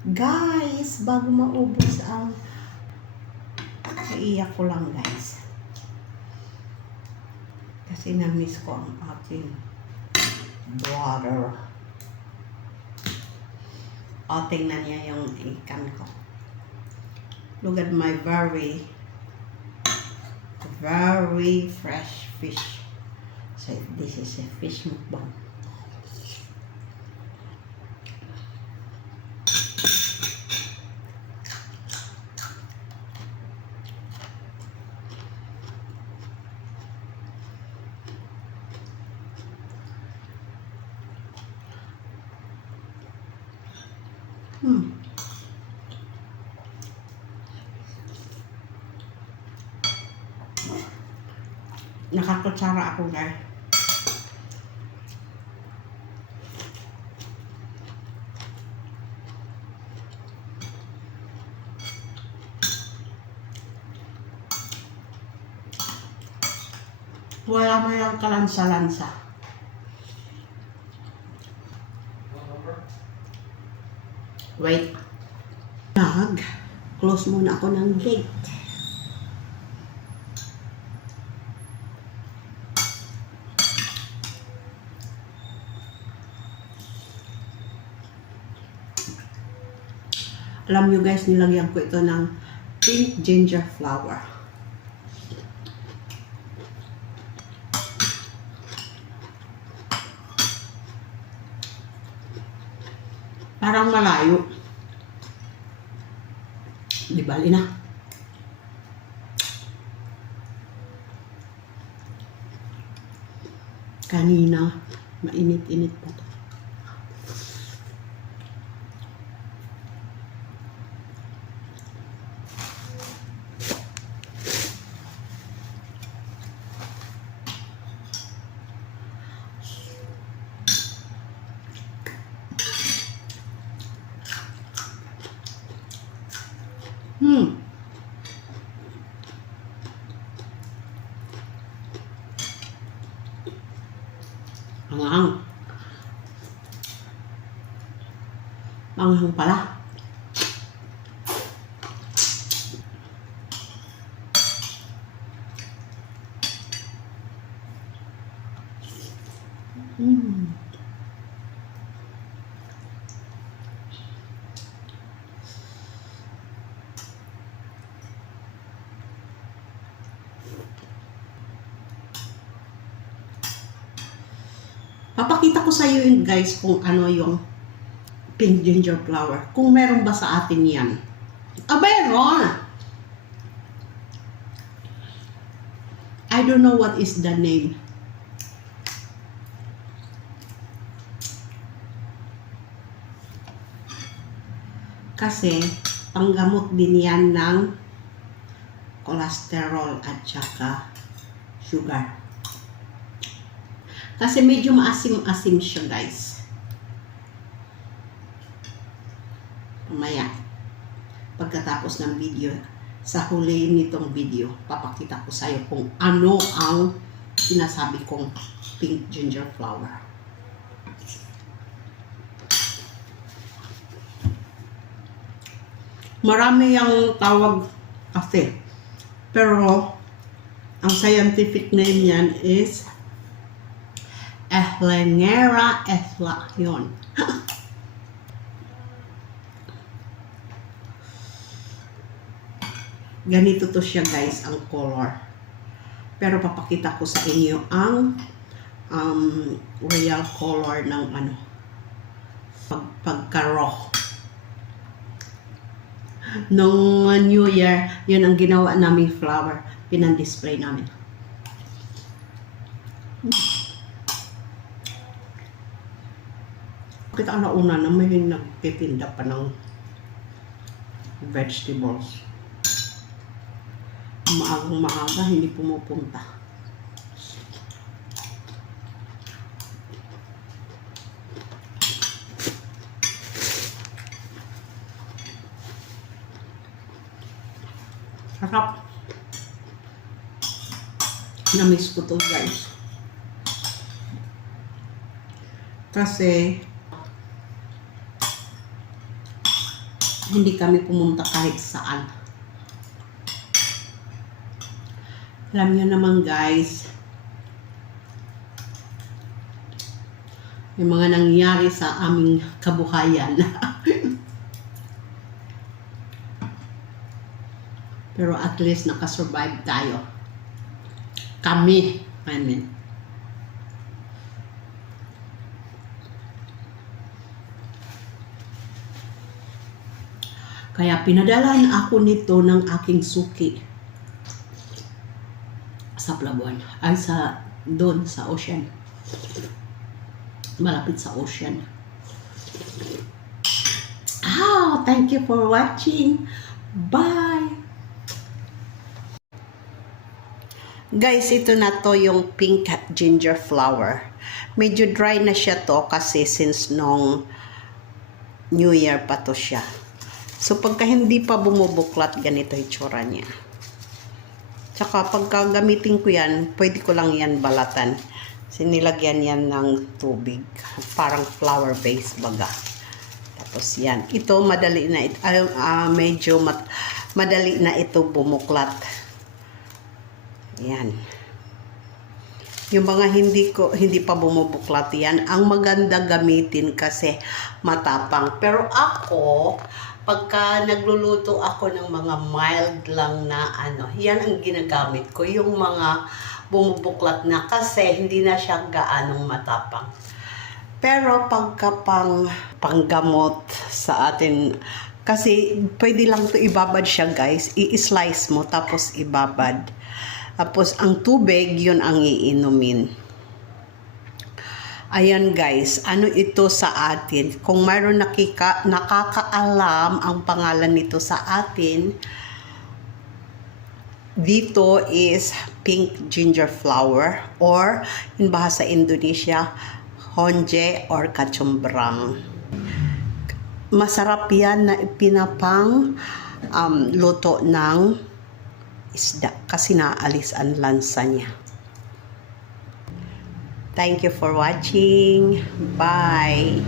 Guys, bago maubos ang naiyak ko lang guys. Kasi na-miss ko ang aking brother. O, tingnan niya yung ikan ko. Look at my very fresh fish. So, this is a fish mukbang. Nakakutsara ako guys. Wala man yung kalansa-lansa. Wait. Close muna ako ng gate. Alam nyo guys, nilagyan ko ito ng pink ginger flower. Parang malayo. Di bali na. Kanina, mainit-init pa to. Anghang. Anghang pala. Papakita ko sa iyo yun guys kung ano yung pink ginger flower. Kung meron ba sa atin yan. Meron! I don't know what is the name. Kasi panggamot din yan ng cholesterol at saka sugar. Kasi medyo maasim-asim siya guys. Mamaya, pagkatapos ng video, sa huli nitong video, papakita ko sa iyo kung ano ang sinasabi kong pink ginger flower. Marami yung tawag kasi. Pero, ang scientific name niyan is Ehlenera Esla. Yun. Ganito to siya guys, ang color. Pero papakita ko sa inyo ang real color ng ano, pagka-raw. Nung New Year, yun ang ginawa naming flower. Pinang-display namin. Kita ang nauna na may nagtitinda pa ng vegetables. Maagang-maaga, hindi pumupunta. Sarap. Na-miss ko to guys. Kasi Hindi kami pumunta kahit saan. Alam niyo naman guys, yung mga nangyari sa aming kabuhayan. Pero at least nakasurvive tayo. Kami, I mean. Kaya pinadalan ako nito ng aking suki sa Palawan. Ay, doon sa ocean. Malapit sa ocean. Thank you for watching. Bye! Guys, ito na to yung pink ginger flower. Medyo dry na siya to kasi since nung New Year pa to siya. So, pagka hindi pa bumubuklat, ganito yung tsura niya. Tsaka, pagka gamitin ko yan, pwede ko lang yan balatan. Sinilagyan yan ng tubig. Parang flower base baga. Tapos yan. Ito, madali na ito. Madali na ito bumuklat. Yan. Yung mga hindi pa bumubuklat yan, ang maganda gamitin kasi matapang. Pero ako, pagka nagluluto ako ng mga mild lang na yan ang ginagamit ko. Yung mga bumubuklat na kasi hindi na siya gaanong matapang. Pero pagka panggamot sa atin, kasi pwede lang to ibabad siya guys. I-slice mo tapos ibabad. Tapos ang tubig, yun ang iinumin. Ayan guys, ano ito sa atin? Kung mayroon nakakaalam ang pangalan nito sa atin, dito is pink ginger flower or in bahasa Indonesia, honje or kacumbrang. Masarap yan na pinapang luto ng isda kasi naalis ang lansa niya. Thank you for watching. Bye!